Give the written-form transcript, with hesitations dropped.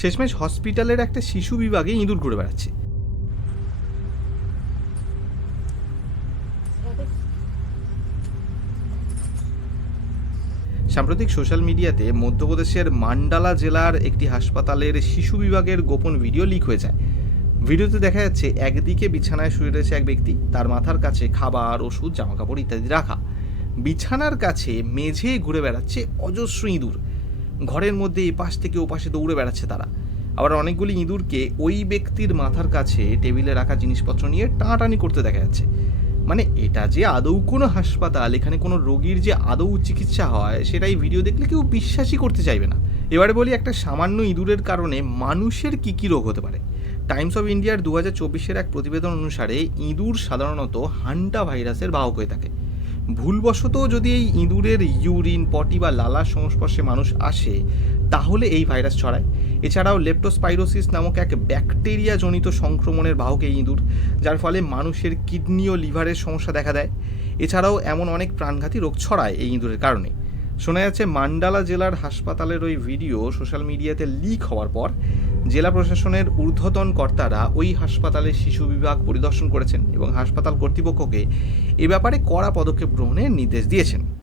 শেষমেশ হসপিটালের একটা শিশু বিভাগে ইঁদুর ঘুরে বেড়াচ্ছে। সাম্প্রতিক সোশ্যাল মিডিয়াতে মধ্যপ্রদেশের মান্ডালা জেলার একটি হাসপাতালের শিশু বিভাগের গোপন ভিডিও লিক হয়ে যায়। ভিডিওতে দেখা যাচ্ছে একদিকে বিছানায় শুয়ে রয়েছে এক ব্যক্তি, তার মাথার কাছে খাবার, ওষুধ, জামাকাপড় ইত্যাদি রাখা। বিছানার কাছে মেঝে ঘুরে বেড়াচ্ছে অজস্র ইঁদুর। ঘরের মধ্যে এপাশ থেকে ওপাশে দৌড়ে বেড়াচ্ছে তারা। আবার অনেকগুলি ইঁদুরকে ওই ব্যক্তির মাথার কাছে টেবিলে রাখা জিনিসপত্র নিয়ে টানাটানি করতে দেখা যাচ্ছে। মানে এটা যে আদৌ কোনো হাসপাতাল, এখানে কোনো রোগীর যে আদৌ চিকিৎসা হয়, সেটাই ভিডিও দেখলে কেউ বিশ্বাসই করতে চাইবে না। এবারে বলি, একটা সামান্য ইঁদুরের কারণে মানুষের কী কী রোগ হতে পারে। টাইমস অফ ইন্ডিয়ার 2024-এর এক প্রতিবেদন অনুসারে ইঁদুর সাধারণত হান্টা ভাইরাসের বাহক হয়ে থাকে। ভুলবশত যদি এই ইঁদুরের ইউরিন, পটি বা লালার সংস্পর্শে মানুষ আসে, তাহলে এই ভাইরাস ছড়ায়। এছাড়াও লেপ্টোস্পাইরোসিস নামক এক ব্যাকটেরিয়া জনিত সংক্রমণের বাহক এই ইঁদুর, যার ফলে মানুষের কিডনি ও লিভারের সমস্যা দেখা দেয়। এছাড়াও এমন অনেক প্রাণঘাতী রোগ ছড়ায় এই ইঁদুরের কারণে। শোনা যাচ্ছে মান্ডালা জেলার হাসপাতালের ওই ভিডিও সোশ্যাল মিডিয়াতে লিক হওয়ার পর জেলা প্রশাসনের ঊর্ধ্বতন কর্তারা ওই হাসপাতালের শিশু বিভাগ পরিদর্শন করেছেন এবং হাসপাতাল কর্তৃপক্ষকে এ ব্যাপারে কড়া পদক্ষেপ গ্রহণের নির্দেশ দিয়েছেন।